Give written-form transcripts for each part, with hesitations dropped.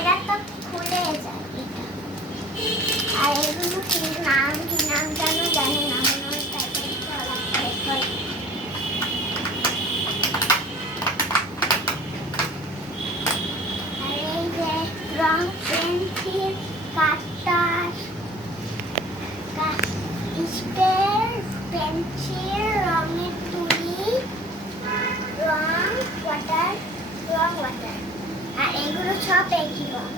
এরা তো খুলে যায় এটা। আর এগুলো কি নাম জানো জানি না, মনে হয় তাই চলা করে। আর এই যে রং পেন্সিল, কাটার, স্কেল, পেন্সিল, রঙের তুলি, রং ওয়াটার, আর এগুলো সব একই রং।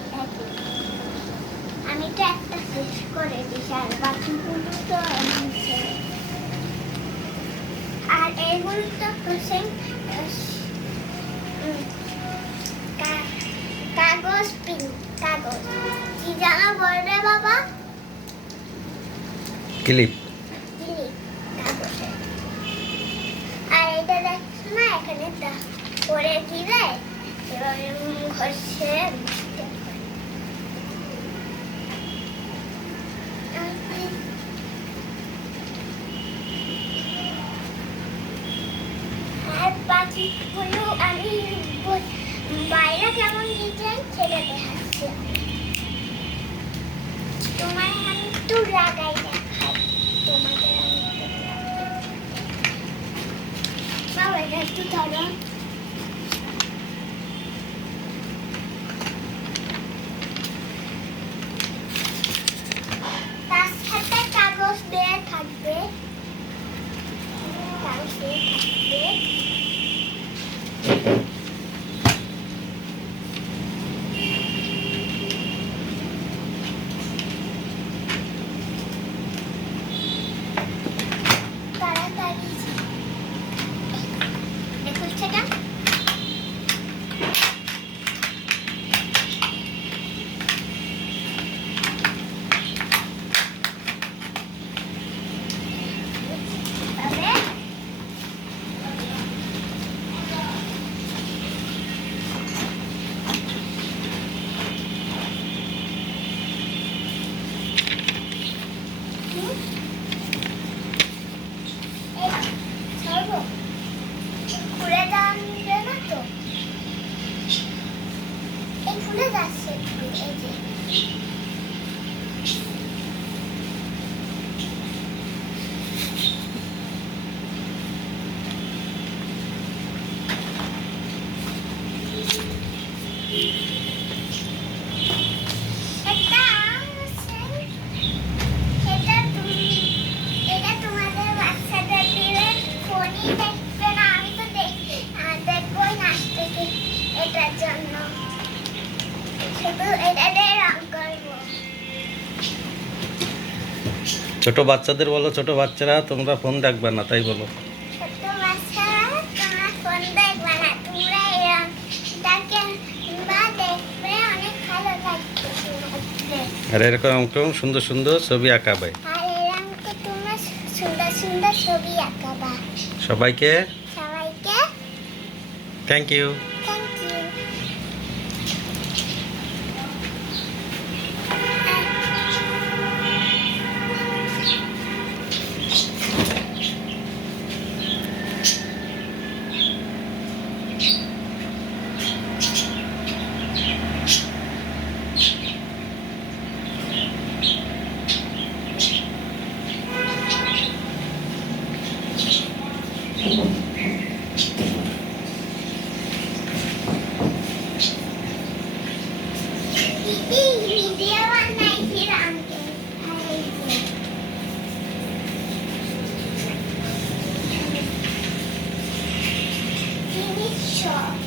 আমি তো একটা শেষ করে দিছি, আর বাকিগুলো তো আছে। আর এগুলো তো সেম কাগজ, কাগজ কি জানা বলবে বাবা? ক্লিপ। কাগজে। আর এটা দেখছো না, এখানে পরে দিলে এবার ঘষে আর বাকিগুলো আমি বাইরে কেমন ডিজাইন সেটা দেখাচ্ছি। তোমার আমি একটু লাগাই দেখাই, তোমাদের আমি বাবা এটা একটু ধরো। তার সাথে কাগজ দেয়া থাকবে, কাগজ দেয়া থাকবে। তাড়াতাড়ি দেখো সেটা। খুলে যাবে না তো, এই খুলে যাচ্ছে একটু, এই যে এটা তোমাদের বাচ্চাদের দিলে ফোনই দেখবে না। আমি তো দেখবোই না আজ থেকে এটার জন্য, শুধু এটা দিয়ে রং করবো। ছোট বাচ্চাদের বলো, ছোট বাচ্চারা তোমরা ফোন দেখবে না, তাই বলো। ছোট বাচ্চারা তোমরা ফোন দেখবে না, তোমরা এই রংটাকে দেখবে, অনেক ভালো লাগবে দেখতে। আর এরকম সুন্দর সুন্দর ছবি আঁকাবে। আর এরকম তো তোমরা সুন্দর সুন্দর ছবি আঁকাবা। সবাইকে সবাইকে thank you. Thank you. Video বানাইছি রামকে। জিনিস সব